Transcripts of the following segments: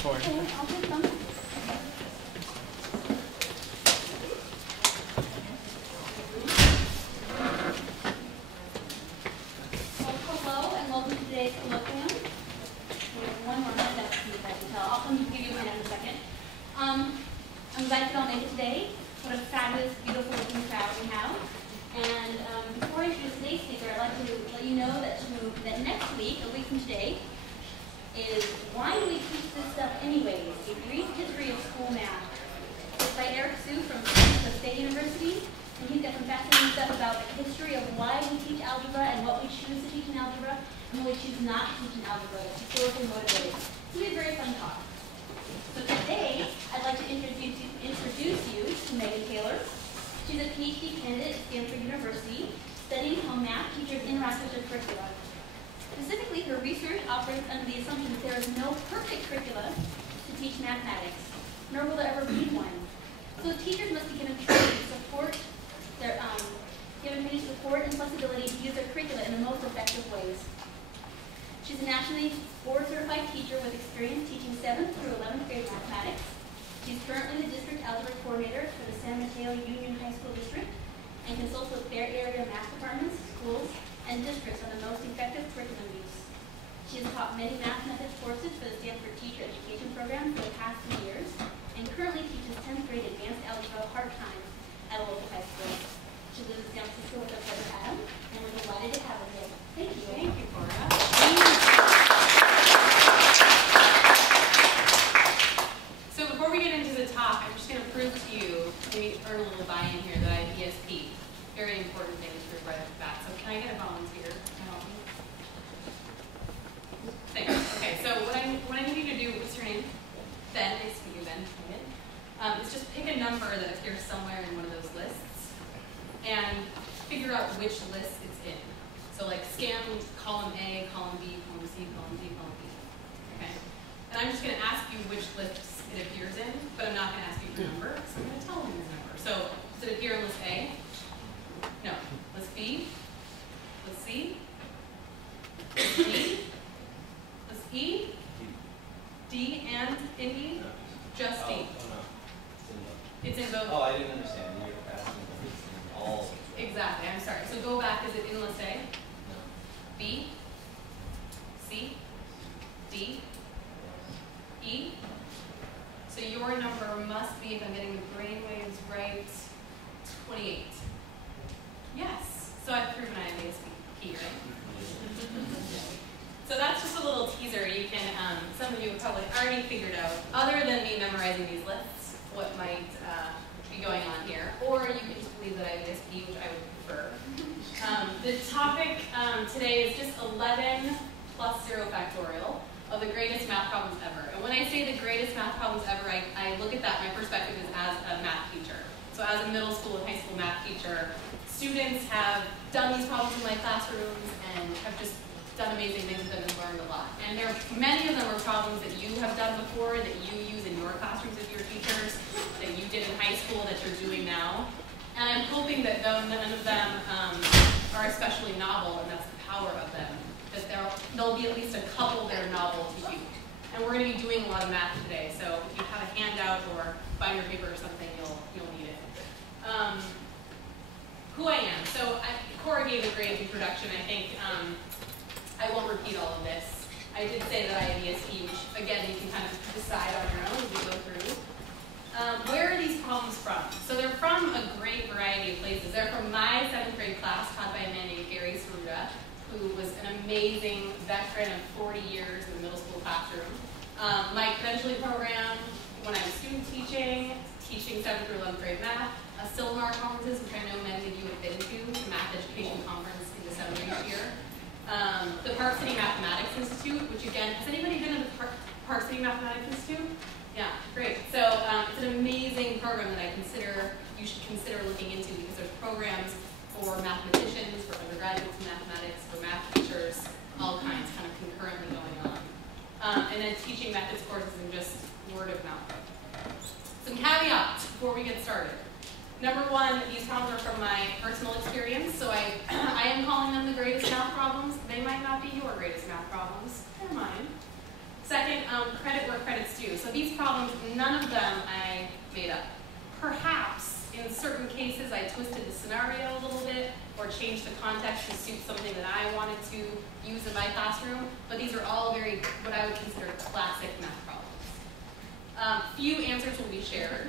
for. Okay, I'll take them. Well, hello and welcome to today's Colloquium. We have one more hand up, see if I can tell. I'll come give you a hand in a second. I'm glad you all made it today. What a fabulous, beautiful looking crowd we have. And before I introduce today's speaker, I'd like to let you know that next week, a week from today, is Why Do We Teach This Stuff Anyways? A Brief History of School Math. It's by Eric Su from State University, and he's got some fascinating stuff about the history of why we teach algebra and what we choose to teach in algebra and what we choose not to teach in algebra. It's historically motivated. It's going to be a very fun talk. So today, I'd like to introduce you to Megan Taylor. She's a PhD candidate at Stanford University, studying how math teachers interact with their curricula. Specifically, her research operates under the assumption that there is no perfect curricula to teach mathematics, nor will there ever be one. So teachers must be given training support and flexibility to use their curricula in the most effective ways. She's a nationally board-certified teacher with experience teaching 7th through 11th grade mathematics. She's currently the district algebra coordinator for the San Mateo Union High School District and consults with their area math departments, schools, and districts on the most effective curriculum use. She has taught many math methods courses for the Stanford Teacher Education Program for the past 2 years and currently teaches 10th grade advanced algebra part-time at a local high school. She lives in San Francisco with her brother Adam, and we're delighted to have her here. Thank you. Thank you, Cora. So before we get into the talk, I'm just going to prove to you, maybe earn a little buy-in here, that I have ESP. Very important thing to prove right off the bat. So can I get a volunteer to help me? Thanks. Okay, so what I need you to do, what's your name? Ben. Nice to meet you, Ben. Is just pick a number that appears somewhere in one of those lists and figure out which list it's in. So like scan column A, column B, column C, column D, column E. Okay? And I'm just going to ask you which lists it appears in, but I'm not going to ask you the number, so I'm going to tell you the number. So does it appear in list A? No. List B? List C? List D? List E? D and in E? Just D. It's in both. Oh, I didn't understand. You were asking if it's in all. Exactly. I'm sorry. So go back. Is it in list A? No. B? C? D? E? So your number must be, if I'm getting the brainwaves right, 28. Yes. So I've proven I have ASP, right? So that's just a little teaser. You can, some of you have probably already figured out, other than me memorizing these lists, what might be going on here. Or you can just believe that I have ASP, which I would prefer. The topic today is just 11 plus 0 factorial of the greatest math problems ever. And when I say the greatest math problems ever, I look at that, my perspective is as a math teacher. So as a middle school and high school math teacher, students have done these problems in my classrooms and have just done amazing things with them and learned a lot. And many of them are problems that you have done before, that you use in your classrooms with your teachers, that you did in high school, that you're doing now. And I'm hoping that though none of them are especially novel, and that's the power of them, that there'll be at least a couple that are novel to you. And we're going to be doing a lot of math today, so if you have a handout or binder paper or something, you'll need it. Who I am. So Cora gave a great introduction. I think I won't repeat all of this. I did say that I have ESP, which again you can kind of decide on your own as we go through. Where are these problems from? So they're from a great variety of places. They're from my 7th grade class taught by a man named Gary Tsuruda, who was an amazing veteran of 40 years in the middle school classroom. My credentialing program, when I was student teaching 7th through 11th grade math, Asilomar conferences, which I know many of you have been to, the Math Education Conference in December each year. The Park City Mathematics Institute, which again, has anybody been in the Park City Mathematics Institute? Yeah, great. So it's an amazing program that you should consider looking into, because there's programs for mathematicians, for undergraduates in mathematics, for math teachers, all kinds kind of concurrently going on. And then teaching methods courses and just word of mouth. Some caveats before we get started. Number one, these problems are from my personal experience, so I am calling them the greatest math problems. They might not be your greatest math problems, they're mine. Second, credit where credit's due. So these problems, none of them I made up. Perhaps in certain cases I twisted the scenario a little bit or changed the context to suit something that I wanted to use in my classroom, but these are all very, what I would consider classic math problems. Few answers will be shared,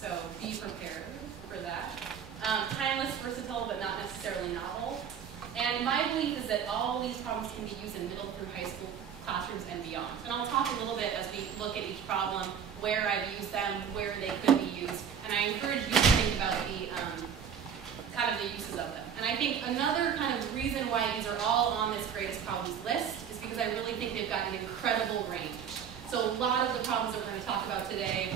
so be prepared for that. Timeless, versatile, but not necessarily novel. And my belief is that all these problems can be used in middle through high school classrooms and beyond. And I'll talk a little bit as we look at each problem, where I've used them, where they could be used. And I encourage you to think about the kind of the uses of them. And I think another kind of reason why these are all on this greatest problems list is because I really think they've got an incredible range. So a lot of the problems that we're going to talk about today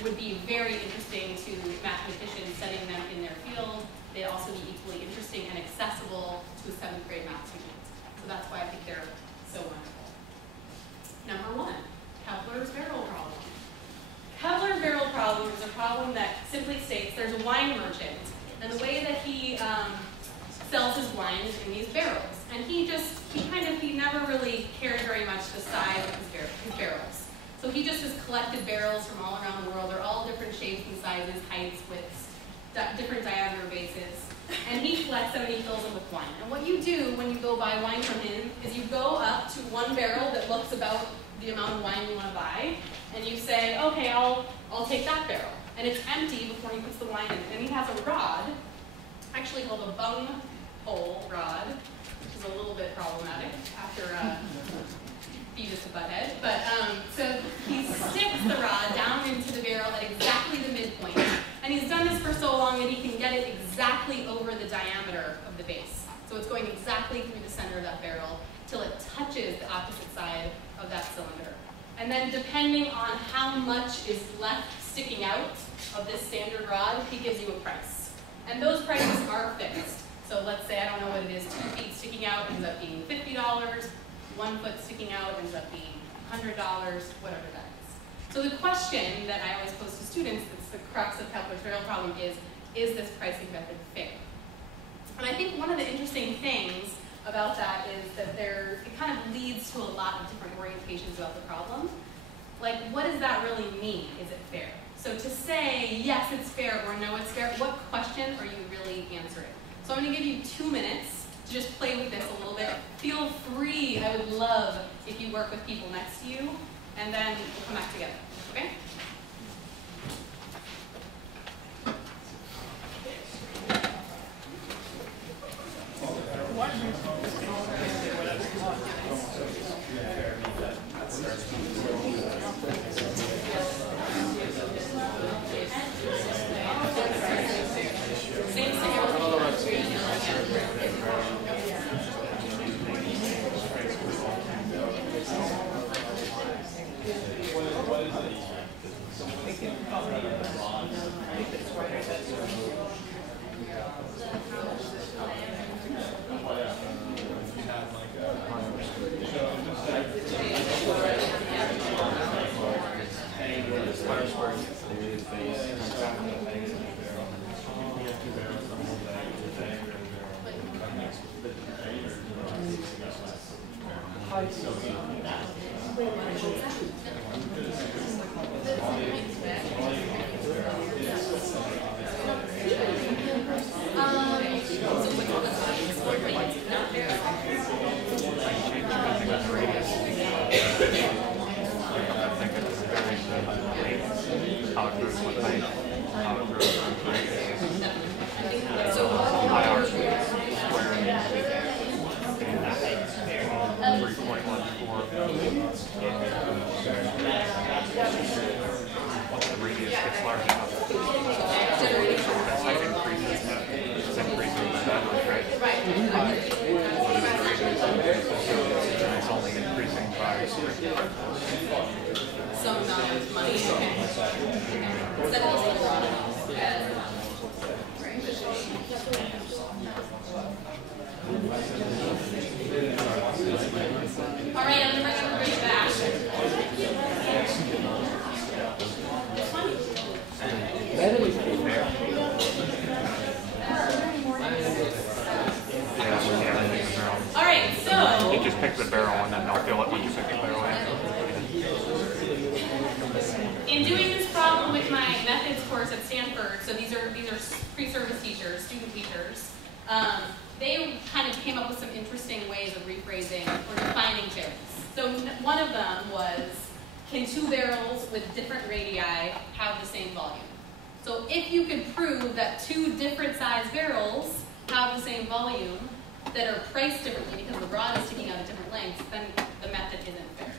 would be very interesting to mathematicians studying them in their field. They'd also be equally interesting and accessible to a 7th grade math student. So that's why I think they're so wonderful. Number 1, Kepler's barrel problem. Kepler's barrel problem is a problem that simply states there's a wine merchant, and the way that he sells his wine is in these barrels. And he never really cared very much the size of his barrels. So he just has collected barrels from all around the world. They're all different shapes and sizes, heights, widths, different diameter bases. And he collects them and he fills them with wine. And what you do when you go buy wine from him is you go up to one barrel that looks about the amount of wine you want to buy, and you say, okay, I'll take that barrel. And it's empty before he puts the wine in it. And he has a rod, actually called a bung hole rod, which is a little bit problematic after Beavis and Butthead. But so he sticks the rod down into the barrel at exactly the midpoint. And he's done this for so long that he can get it exactly over the diameter of the base. So it's going exactly through the center of that barrel till it touches the opposite side of that cylinder. And then depending on how much is left sticking out of this standard rod, he gives you a price. And those prices are fixed. So let's say, I don't know what it is, 2 feet sticking out ends up being $50, 1 foot sticking out ends up being $100, whatever that is. So the question that I always pose to students, that's the crux of Kepler's barrel problem, is this pricing method fair? And I think one of the interesting things about that is that it kind of leads to a lot of different orientations about the problem. Like, what does that really mean? Is it fair? So to say, yes, it's fair, or no, it's fair, what question are you really answering? So I'm going to give you 2 minutes to just play with this a little bit. Feel free, I would love if you work with people next to you, and then we'll come back together, okay? Some amount of money. Instead of using a rod. All right, I'm going to bring everybody back. This one? All right, so... You just pick the barrel and then they'll fill it when you pick the barrel in. methods course at Stanford, so these are pre-service teachers, student teachers. They kind of came up with some interesting ways of rephrasing or defining fairness. So one of them was, can two barrels with different radii have the same volume? So if you could prove that two different size barrels have the same volume that are priced differently because the rod is sticking out at different lengths, then the method isn't fair.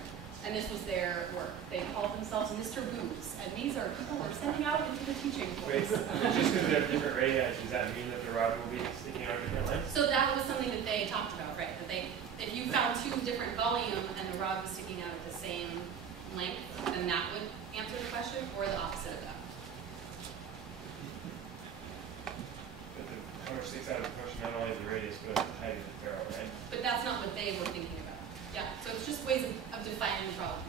And this was their work. They called themselves Mr. Booze, and these are people we're sending out into the teaching Wait, force. just because they have different radii, does that mean that the rod will be sticking out different lengths? So that was something that they talked about, right? That if you found two different volume and the rod was sticking out at the same length, then that would answer the question, or the opposite of that. But how much sticks out of the question not only is the radius, but the height of the barrel, right? But that's not what they were thinking about. Yeah, so it's just ways of defining the problem.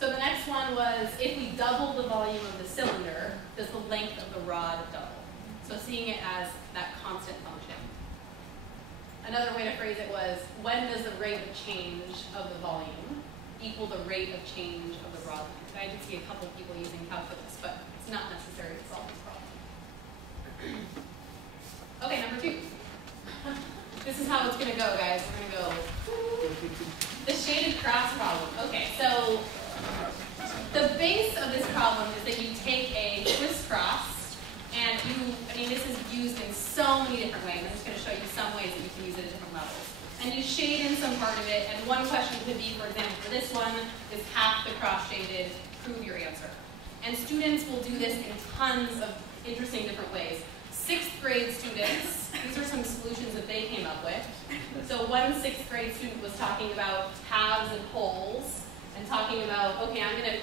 So the next one was, if we double the volume of the cylinder, does the length of the rod double? So seeing it as that constant function. Another way to phrase it was, when does the rate of change of the volume equal the rate of change of the rod length? I did see a couple of people using calculus, but it's not necessary to solve this problem. Okay, number 2. This is how it's going to go, guys. We're going to go the shaded cross problem. Okay, so the base of this problem is that you take a twist cross, and this is used in so many different ways. I'm just going to show you some ways that you can use it at different levels. And you shade in some part of it, and one question could be, for example, for this one, is half the cross shaded, prove your answer. And students will do this in tons of interesting different ways. 6th grade students, these are some solutions that they came up with. So one 6th grade student was talking about halves and wholes, and talking about, okay, I'm gonna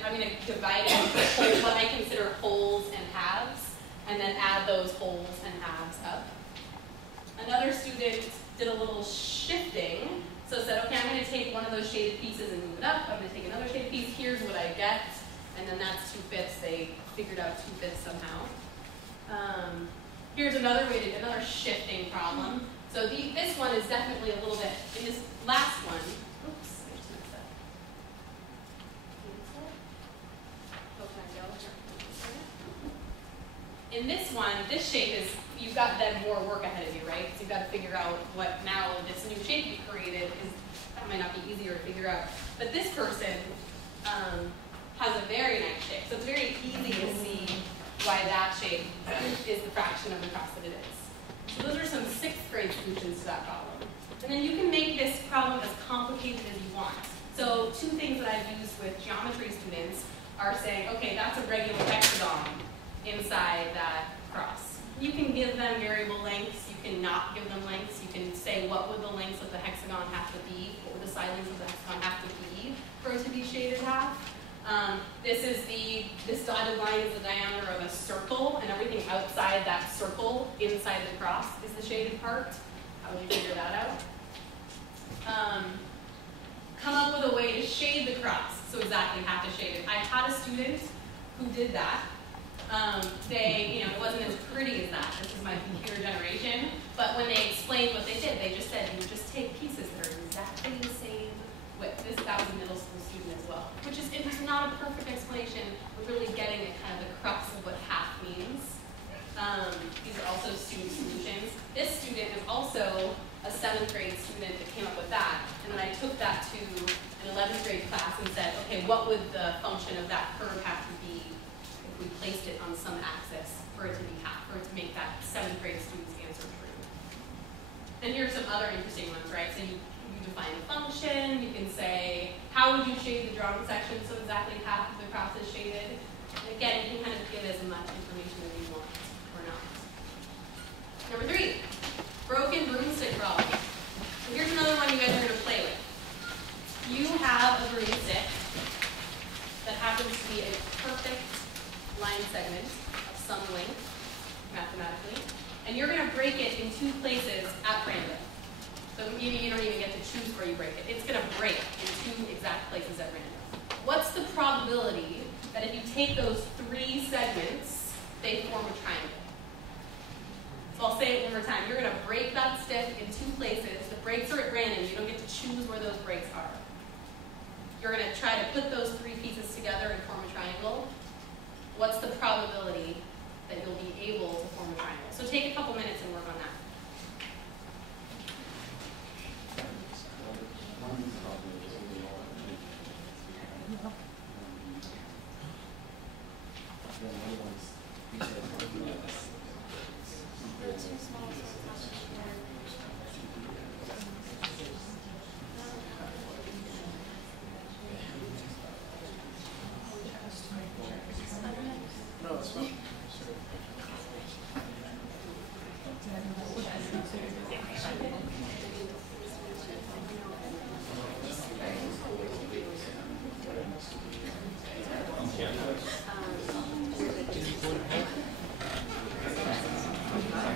divide it into what I consider wholes and halves, and then add those wholes and halves up. Another student did a little shifting, so said, okay, I'm gonna take one of those shaded pieces and move it up. I'm gonna take another shaded piece. Here's what I get, and then that's 2/5. They figured out 2/5 somehow. Here's another way to another shifting problem. So this one is definitely a little bit, in this last one, oops, I just messed up. Oh, can I go? In this one, this shape is, you've got then more work ahead of you, right? So you've got to figure out what now this new shape you created is, that might not be easier to figure out. But this person has a very nice shape. So it's very easy to see why that shape is the fraction of the cross that it is. So those are some 6th grade solutions to that problem. And then you can make this problem as complicated as you want. So 2 things that I've used with geometry students are saying, okay, that's a regular hexagon inside that cross. You can give them variable lengths, you can not give them lengths, you can say what would the lengths of the hexagon have to be, what would the side lengths of the hexagon have to be for it to be shaded half. This dotted line is the diameter of a circle, and everything outside that circle, inside the cross, is the shaded part. How would you figure that out? Come up with a way to shade the cross, so exactly have to shade it. I had a student who did that. It wasn't as pretty as that. This is my computer generation. But when they explained what they did, they just said, you just take pieces that are exactly the same width. That was a middle school student as well. Which is, it's not a perfect explanation. We're really getting at kind of the crux of what half means. These are also student solutions. This student is also a 7th grade student that came up with that. And then I took that to an 11th grade class and said, okay, what would the function of that curve have to be if we placed it on some axis for it to be half, for it to make that 7th grade student's answer true? And here's some other interesting ones, right? So you define a function, you can say, how would you shade the drawing section so exactly half of the cross is shaded? And again, you can kind of give as much information as you want or not. Number 3, broken broomstick problem. So here's another one you guys are going to play with. You have a broomstick that happens to be a perfect line segment of some length, mathematically, and you're going to break it in 2 places at random. So maybe you don't even get to choose where you break it. It's going to break in 2 exact places at random. What's the probability that if you take those 3 segments, they form a triangle? So I'll say it one more time. You're going to break that stick in 2 places. The breaks are at random. You don't get to choose where those breaks are. You're going to try to put those 3 pieces together and form a triangle. What's the probability probability that you'll be able to form a triangle. So take a couple minutes and work on that.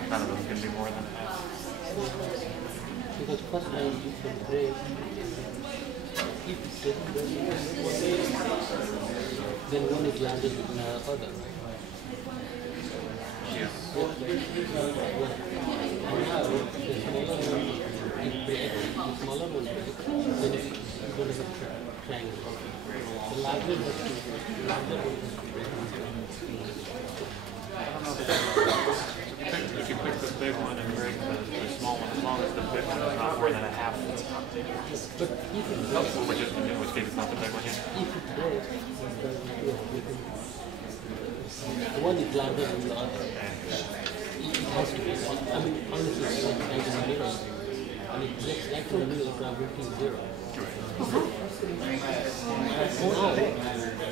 None of them can be more than half. Because first line you can break. If it's then one is landed with the other. Yeah. And now the smaller one, it breaks, the smaller one breaks, then it's going to be triangle. The larger one has to break. If you pick the big one and break the small one, as long as the big one is not more than a half. But if it breaks, In which case it's not the big one yet. if it breaks, the one is larger than the other. It has to be. I mean, honestly, it's like right in the middle. And it breaks right in the middle, the probability is 0.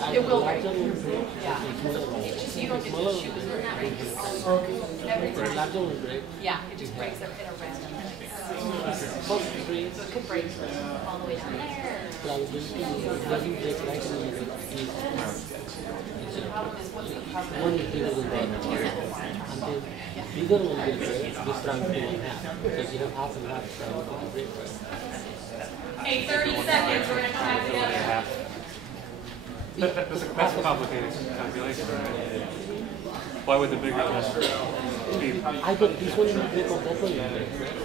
It will break. The larger one breaks, Yeah. the smaller one. It's just you don't get Smaller to one choose breaks. when that breaks. Every The time. larger one breaks. Yeah, it just breaks at a random place. First breaks, So it could break all the way down there. probability it doesn't break right in the middle. The problem is what's the probability? One is bigger than the other. And then bigger one will break, this probability will half. So if you have half and half, probability will break. Hey, 30 seconds, we're gonna come back together. That's a complicated calculation, right? Why would the bigger one be? I bet this one will break or that one will break, right?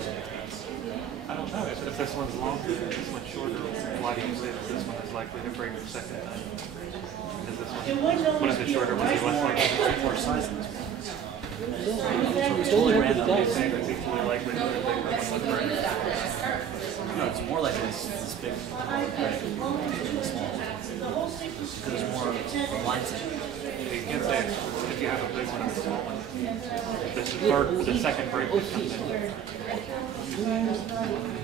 I don't know. If this one's longer, this one's shorter, why do you say that this one is likely to break the second time? Is this one is it shorter? Would it be less likely to break more size than this one? It's only random. Are you saying it's equally likely that the bigger one would break? No, it's more like this big, right? Because it's more lines. You can't say if you have a big one and a small one. The second break Oh, that comes see, in.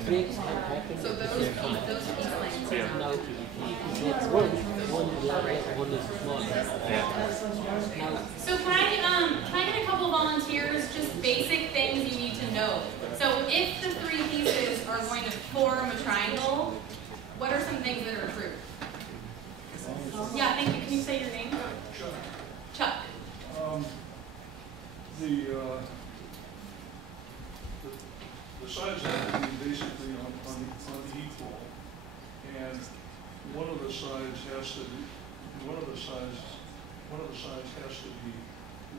breaks have happened So at the those same time. piece lengths are Yeah. Now, not. if it's one is larger, one is smaller. Yeah. Now, So can I get a couple volunteers, just basic things you need to know. So if the three pieces are going to form a triangle, what are some things that are true? Yeah, thank you. Can you say your name? Chuck. The sides have to be basically unequal, and one of the sides has to be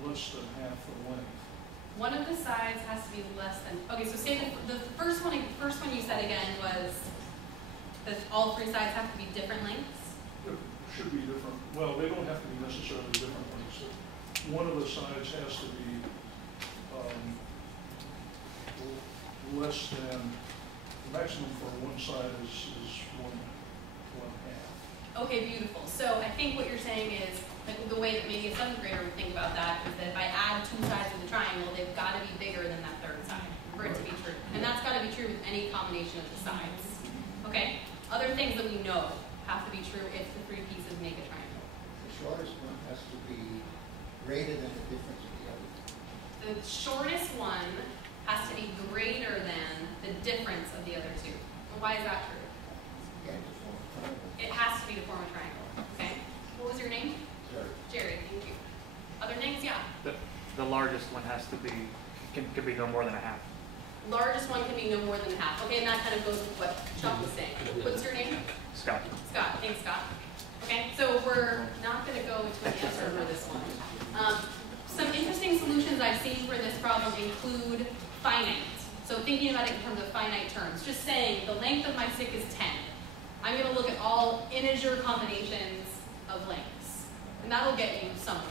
less than half the length. One of the sides has to be less than. Okay, so say the first one you said again was that all three sides have to be different lengths. It should be different. Well, they don't have to be necessarily different lengths. One of the sides has to be less than, the maximum for one side is one half. Okay, beautiful. So I think what you're saying is, like the way that maybe a seventh grader would think about that is that if I add two sides of the triangle, they've got to be bigger than that third side for it to be true. And that's got to be true with any combination of the sides. Okay? Other things that we know have to be true if the three pieces make a triangle. The shortest one has to be greater than the difference of the other. The shortest one has to be greater than the difference of the other two. Well, why is that true? Yeah, just one triangle. It has to be to form a triangle. Okay? What was your name? Sure. Jerry, thank you. Other names? Yeah. The largest one has to be, can be no more than a half. Largest one can be no more than half. Okay, and that kind of goes with what Chuck was saying. What's your name? Scott. Scott. Thanks, Scott. Okay, so we're not going to go into an answer for this one. Some interesting solutions I've seen for this problem include finite. So thinking about it in terms of finite terms. Just saying the length of my stick is 10. I'm going to look at all integer combinations of lengths. And that'll get you somewhere.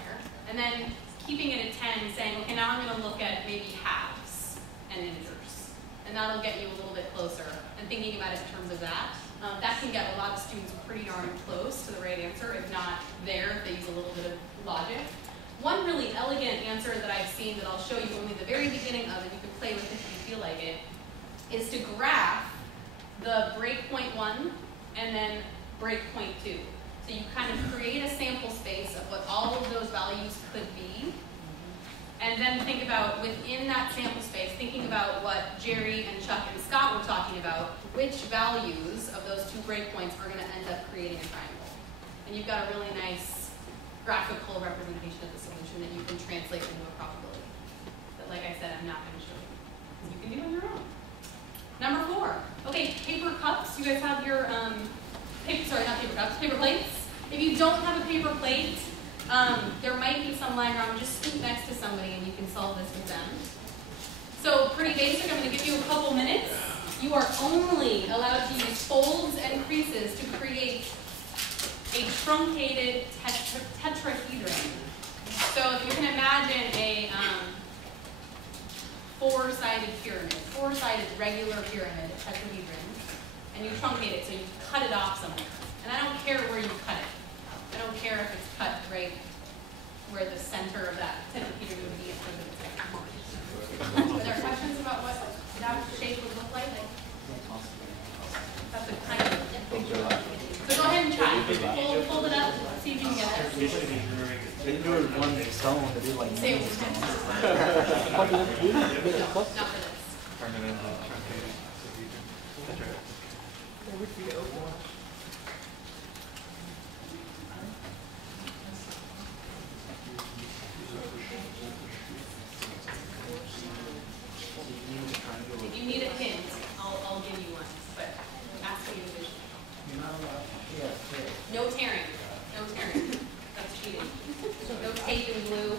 And then keeping it at 10, saying, okay, now I'm going to look at maybe halves and integers. And that'll get you a little bit closer. And thinking about it in terms of that, that can get a lot of students pretty darn close to the right answer, if not there, if they use a little bit of logic. One really elegant answer that I've seen that I'll show you only the very beginning of, and you can play with it if you feel like it, is to graph the breakpoint 1 and then breakpoint 2. So you kind of create a sample space of what all of those values could be, and then think about, within that sample space, thinking about what Jerry and Chuck and Scott were talking about, which values of those 2 breakpoints are going to end up creating a triangle. And you've got a really nice graphical representation of the solution that you can translate into a probability. But like I said, I'm not going to show you. You can do it on your own. Number 4. Okay, paper cups. You guys have your, paper plates. If you don't have a paper plate, there might be some lying around. Just scoot next to somebody and you can solve this with them. So pretty basic. I'm going to give you a couple minutes. You are only allowed to use folds and creases to create a truncated tetrahedron. So if you can imagine a 4-sided pyramid, 4-sided regular pyramid, tetrahedron, and you truncate it, so you cut it off somewhere. And I don't care where you cut it. I don't care if it's cut right where the center of that tetrahedron would be in terms of its technology. Are there questions about what that shape would look like? That's a kind of picture. So go ahead and try. Fold it up, see if you can get it. They do it with one stone, they do like Say it one was stone. What do you do? Make a cup? Not for this. Permanent truncated tetrahedron. If you need a hint, I'll give you one, but ask me the vision. No tearing. No tearing. That's cheating. No tape and glue.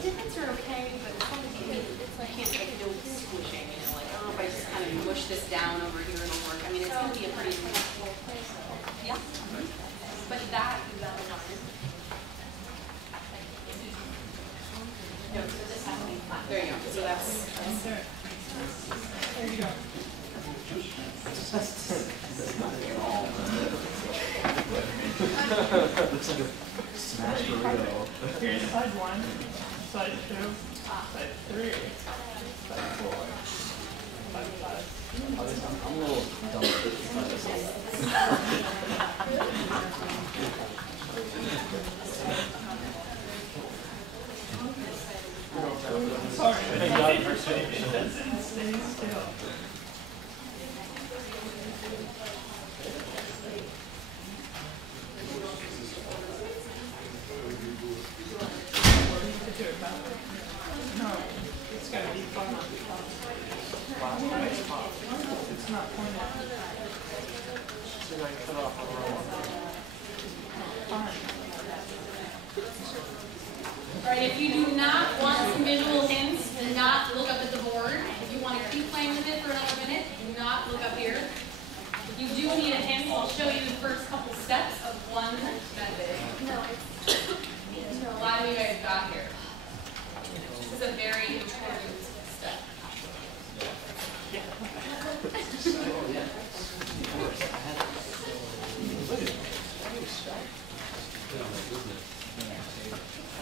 Difference are okay, but it's like can't like do squishing, you know, like I don't know if I just kind of mush this down over here it'll work. I mean, it's going to be a pretty yeah. But that is that one. No, so this has to be flat. There you go. So that's there you go. Looks like a smashed burrito. Here's side 1, side 2, side 3, side 4, side 5. I'm a little dumb with Sorry, it doesn't stay still. No, it's got to be fun. It's not pointed. Alright, if you do not want some visual hints, do not look up at the board. If you want to keep playing with it for another minute, do not look up here. If you do need a hint, I'll show you the first couple steps of one method. A lot of you guys got here. This is a very important step.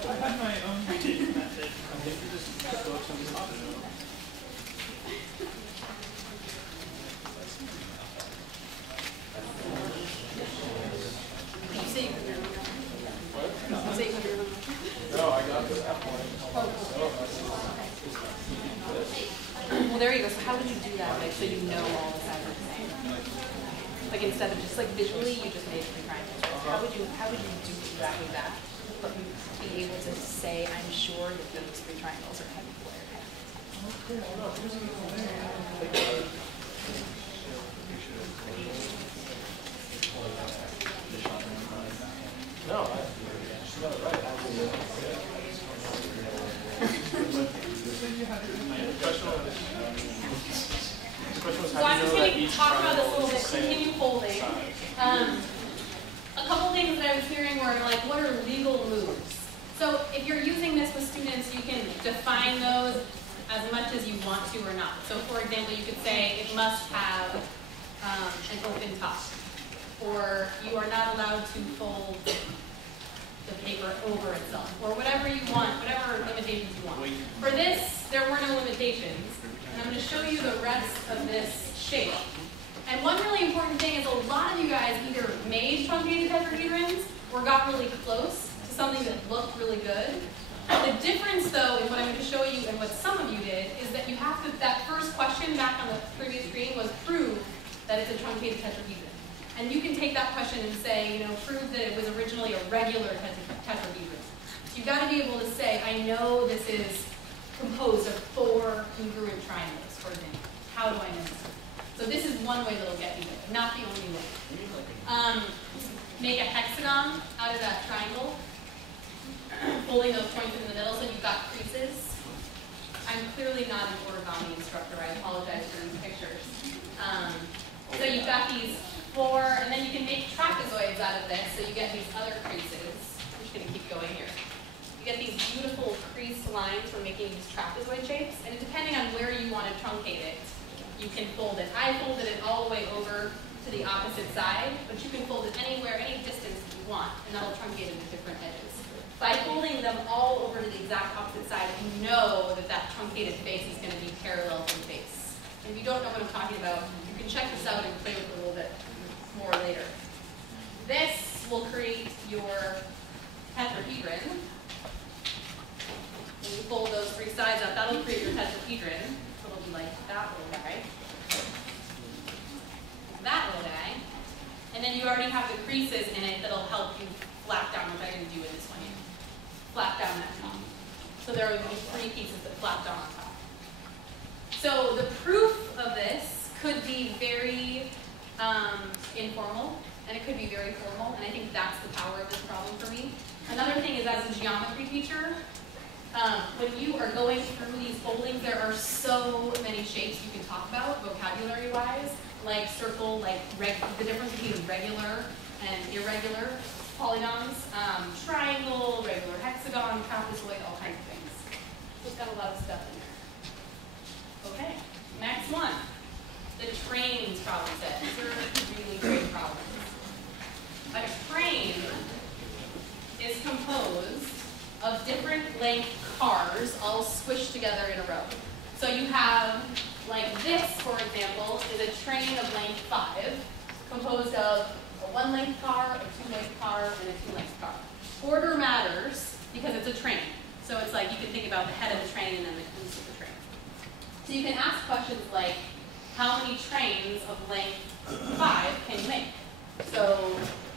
I had my own reading method. You say you could remember. You say you could remember. No, I got this app Well, there you go. So how would you do that? Like, so you know all the sides are the same. Like instead of just like visually, you just made 3 triangles. How would you do exactly that? But be able to say, I'm sure that those 3 triangles are heavy square. No, So I'm just going to talk about this a little bit, continue folding. A couple things that I was hearing were like, what are legal moves? So if you're using this with students, you can define those as much as you want to or not. So for example, you could say it must have an open top, or you are not allowed to fold the paper over itself, or whatever you want, whatever limitations you want. For this, there were no limitations, and I'm going to show you the rest of this shape. And one really important thing is a lot of you guys either made truncated tetrahedrons or got really close to something that looked really good. The difference, though, in what I'm going to show you and what some of you did is that you have to, that first question back on the previous screen was prove that it's a truncated tetrahedron. And you can take that question and say, you know, prove that it was originally a regular tetrahedron. So you've got to be able to say, I know this is composed of 4 congruent triangles, for example. How do I know this? So this is one way that'll get you there, not the only way. Make a hexagon out of that triangle, folding those points in the middle so you've got creases. I'm clearly not an origami instructor. I apologize for these pictures. So you've got these 4, and then you can make trapezoids out of this, so you get these other creases. I'm just going to keep going here. You get these beautiful creased lines from making these trapezoid shapes, and depending on where you want to truncate it, you can fold it. I folded it all the way over to the opposite side, but you can fold it anywhere, any distance you want, and that'll truncate it at different edges. By folding them all over to the exact opposite side, you know that that truncated face is going to be parallel to the face. And if you don't know what I'm talking about, you can check this out and play with it a little bit more later. This will create your tetrahedron. When you fold those 3 sides up, that'll create your tetrahedron. So it'll be like that little guy, that little guy, and then you already have the creases in it that'll help you flap down, which I'm going to do in this one here. Flap down that top. So there will be 3 pieces that flap down on top. So the proof of this could be very informal, and it could be very formal, and I think that's the power of this problem for me. Another thing is, as a geometry teacher, when you are going through these foldings, there are so many shapes you can talk about vocabulary-wise, like circle, like the difference between regular and irregular polygons, triangle, regular hexagon, trapezoid, all kinds of things. So it's got a lot of stuff in there. Okay, next one. The trains problem set. These are really great problems. A train is composed of different length cars all squished together in a row. So you have, like this, for example, is a train of length 5, composed of a 1-length car, a 2-length car, and a 2-length car. Order matters because it's a train. So it's like you can think about the head of the train and then the caboose of the train. So you can ask questions like, how many trains of length 5 can you make? So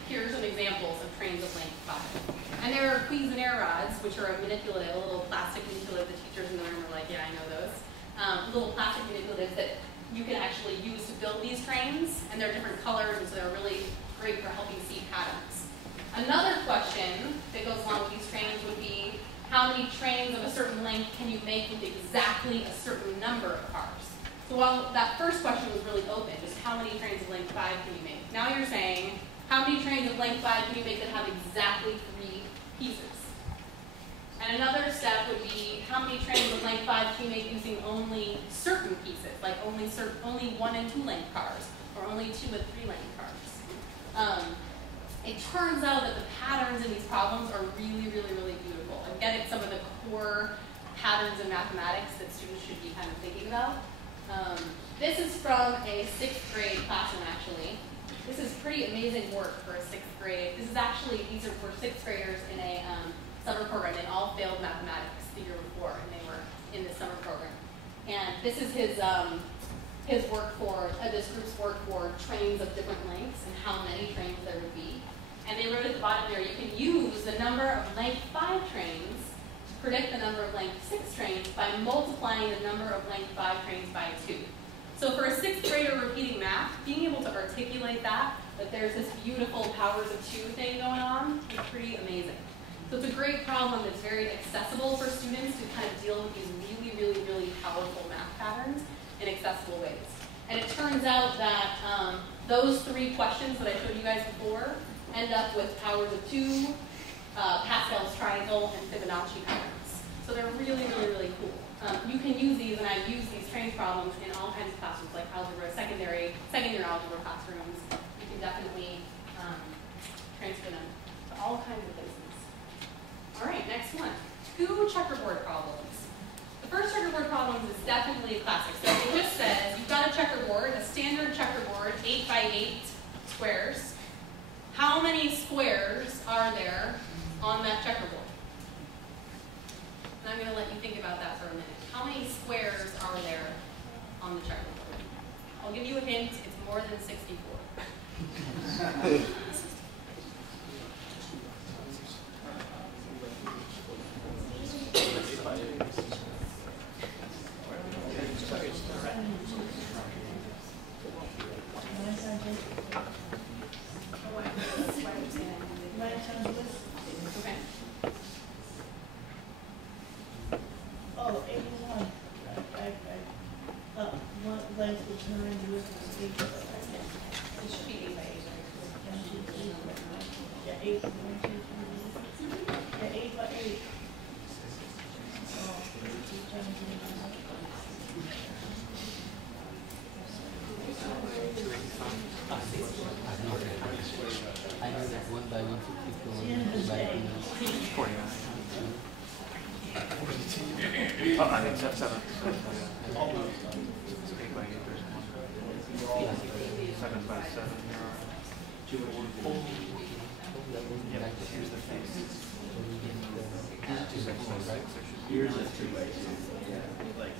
here are some examples of trains of length 5. And there are Cuisenaire rods, which are a manipulative, a little plastic manipulative. The teachers in the room are like, yeah, I know those. Little plastic manipulatives that you can actually use to build these trains, and they're different colors, and so they're really great for helping see patterns. Another question that goes along with these trains would be, how many trains of a certain length can you make with exactly a certain number of cars? So while that first question was really open, just how many trains of length 5 can you make? Now you're saying, how many trains of length 5 can you make that have exactly 3 pieces? And another step would be, how many trains of length 5 can you make using only certain pieces, like only 1 and 2 length cars, or only 2 and 3 length cars? It turns out that the patterns in these problems are really, really, really beautiful. And get at some of the core patterns in mathematics that students should be kind of thinking about. This is from a 6th grade classroom, actually. This is pretty amazing work for a 6th grade. This is actually, these are for 6th graders in a summer program. They all failed mathematics the year before, and they were in this summer program. And this is his work for, this group's work for trains of different lengths and how many trains there would be. And they wrote at the bottom there, you can use the number of length 5 trains to predict the number of length 6 trains by multiplying the number of length 5 trains by 2. So for a 6th grader repeating math, being able to articulate that there's this beautiful powers of 2 thing going on is pretty amazing. So it's a great problem that's very accessible for students to kind of deal with these really, really, really powerful math patterns in accessible ways. And it turns out that those 3 questions that I showed you guys before end up with powers of 2, Pascal's triangle, and Fibonacci patterns. So they're really, really, really cool. You can use these, and I've used these training problems in all kinds of classrooms, like algebra, second-year algebra classrooms. You can definitely transfer them to all kinds of places. All right, next one. 2 checkerboard problems. The first checkerboard problem is definitely a classic. So it just says you've got a checkerboard, a standard checkerboard, 8 by 8 squares. How many squares are there on that checkerboard? And I'm going to let you think about that for a minute. How many squares are there on the checkerboard? I'll give you a hint. It's more than 64. I think that's 7. 8 by 8, there's 1. 7 by 7. Yep, here's the face. 2 by 6. Here's a 2 by 2. Like,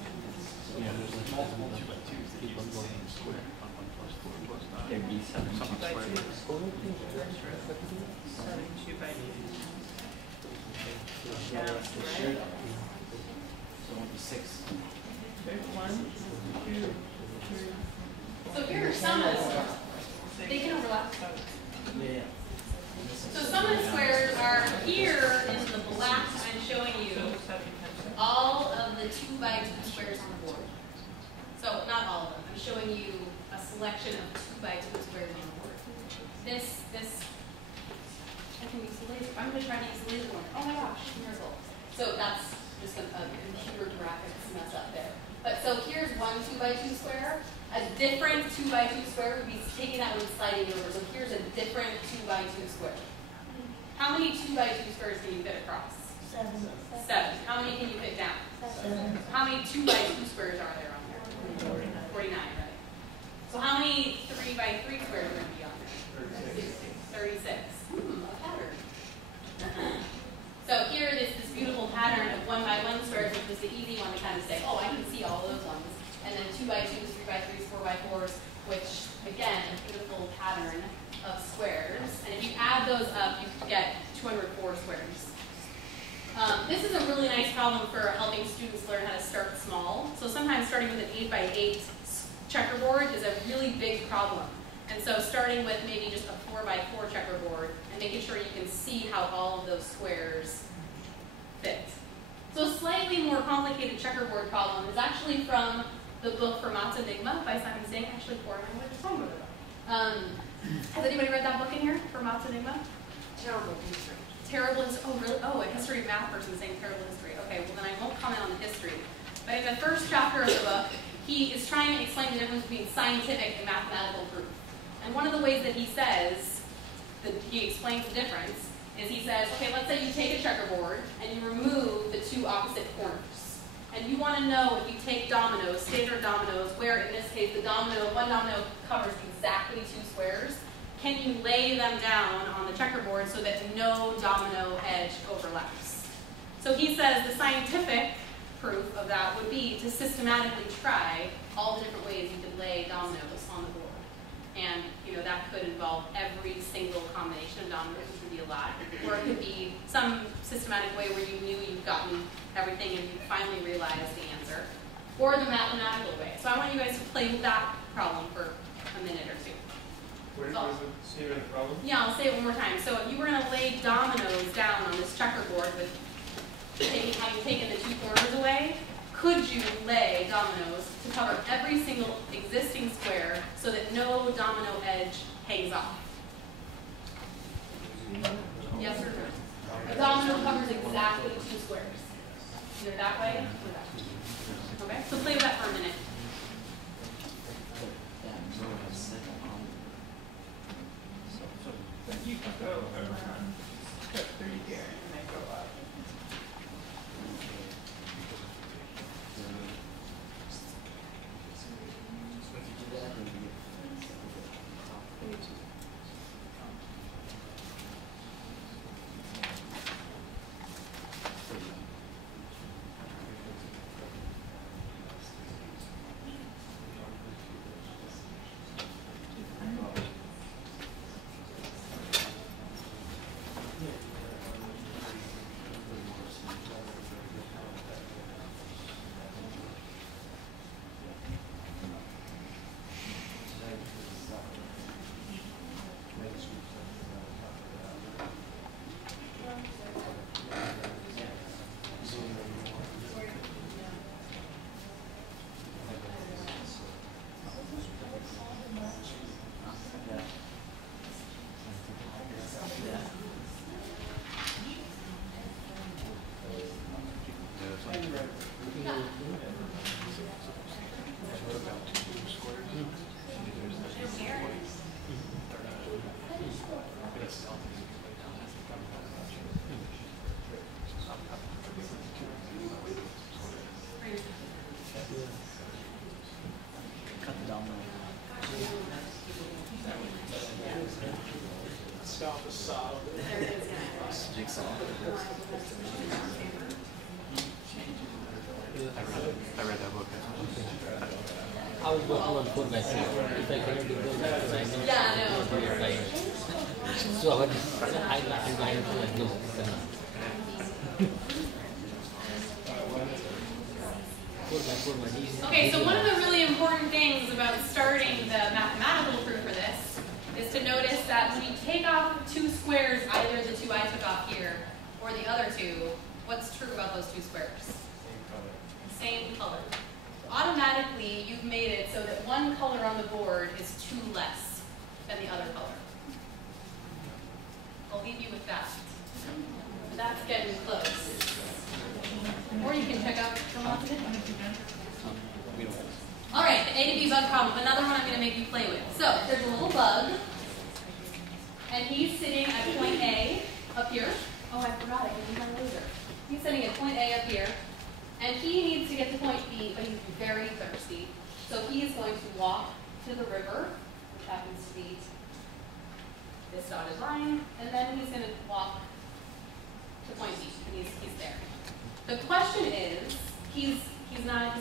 there's like multiple 2 by 2s that use the same square. 1 plus 4 plus 9. there'd be 7 2 Something by square. 2. 7 2 by 8. Yeah, that's the shirt. So it won't be 6. There's 1, 2, 3. So here are some of the squares. They can overlap. Yeah. So some of the squares are here in the black. I'm showing you all of the 2 by 2 squares on the board. So not all of them. I'm showing you a selection of 2 by 2 squares on the board. This, I can use the laser. I'm going to try to use the laser one. Oh my gosh, miracle. So that's just a computer graphics mess up there. But so here's one 2 by 2 square. A different 2 by 2 square would be taking that one and sliding it over. So here's a different 2 by 2 square. How many 2 by 2 squares can you fit across? 7. 7. How many can you fit down? 7. How many 2 by 2 squares are there on there? 49, right? So how many 3 by 3 squares are going to be on there? 36. A pattern. So here it is, this beautiful pattern of 1 by 1 squares, which is the easy one to kind of say, oh, I can see all those ones. And then 2 by 2s, 3 by 3s, 4 by 4s, which, again, a beautiful pattern of squares. And if you add those up, you get 204 squares. This is a really nice problem for helping students learn how to start small. So sometimes starting with an 8 by 8 checkerboard is a really big problem. And so starting with maybe just a 4 by 4 checkerboard and making sure you can see how all of those squares fit. So a slightly more complicated checkerboard problem is actually from the book Fermat's Enigma by Simon Singh. Actually, I went to talk about it. Has anybody read that book in here, Fermat's Enigma? Terrible history. Terrible history. Oh, really? Oh, a history of math person saying terrible history. Okay, well then I won't comment on the history. But in the first chapter of the book, he is trying to explain the difference between scientific and mathematical proof. And one of the ways that he says, that he explains the difference, is he says, okay, let's say you take a checkerboard and you remove the 2 opposite corners. And you want to know if you take dominoes, standard dominoes, where in this case the one domino covers exactly 2 squares, can you lay them down on the checkerboard so that no domino edge overlaps? So he says the scientific proof of that would be to systematically try all the different ways you could lay dominoes on the board. And that could involve every single combination of dominoes, which would be a lot. Or it could be some systematic way where you knew you'd gotten everything and you finally realized the answer. or the mathematical way. So I want you guys to play with that problem for a minute or two. Where's the problem? Yeah, I'll say it one more time. So if you were going to lay dominoes down on this checkerboard with having taken the two corners away, could you lay dominoes to cover every single existing square so that no domino edge hangs off? Yes or no? A domino covers exactly two squares. Either that way or that way. Okay, so play with that for a minute. You can go around, cut through here, and then go up. Jigsaw. I read that book. I was working on 4x6. If I cannot do those, I know. Yeah, no. So I line for like this. Okay, so one of the really important things about starting the mathematical proof for this is to notice that when you take off two squares, either the two I took off here or the other two, what's true about those two squares? Same color. So automatically, you've made it so that one color on the board is two less than the other color. I'll leave you with that. That's getting close. Or you can check out some of it. All right, the A to B bug problem. Another one I'm going to make you play with. So there's a little bug, and he's sitting at point A up here. Oh, I forgot I can use my laser. He's sitting at point A up here, and he needs to get to point B, but he's very thirsty. So he is going to walk to the river, which happens to be this dotted line, and then he's going to walk to point B, and he's there. The question is, he's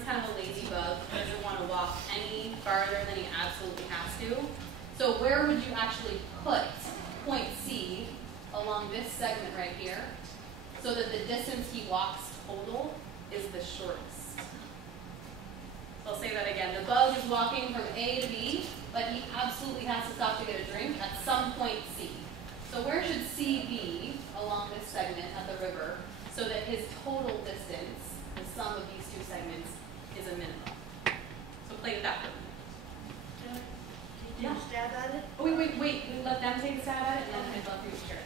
kind of a lazy bug, doesn't want to walk any farther than he absolutely has to. So where would you actually put point C along this segment right here so that the distance he walks total is the shortest? I'll say that again. The bug is walking from A to B, but he absolutely has to stop to get a drink at some point C. So where should C be along this segment at the river so that his total distance, the sum of these two segments, is a minimum? So play with that for a minute. Did you stab at it? Oh, wait. We let them take a stab at it, and then I'd love for you to share it.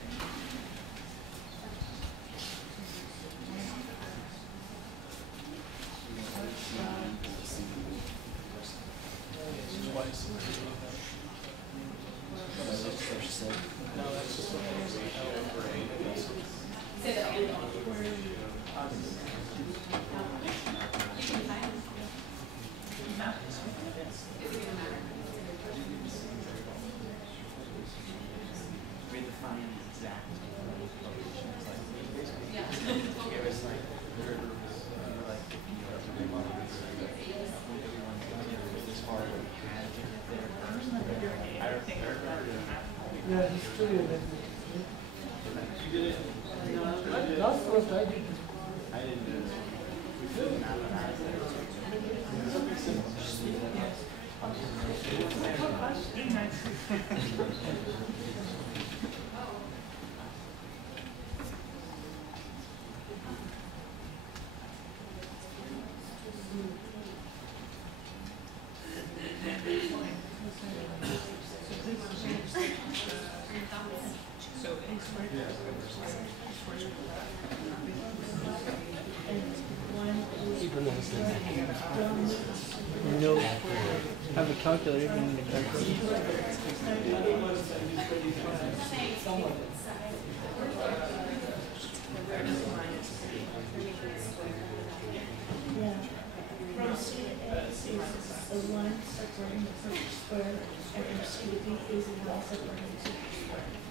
Say that again. Yeah, history of it. Last first I did. I didn't do it. No. Have a calculator in the calculator. From C to A is a line separating the perfect square, and from C to B is a line separating the perfect square.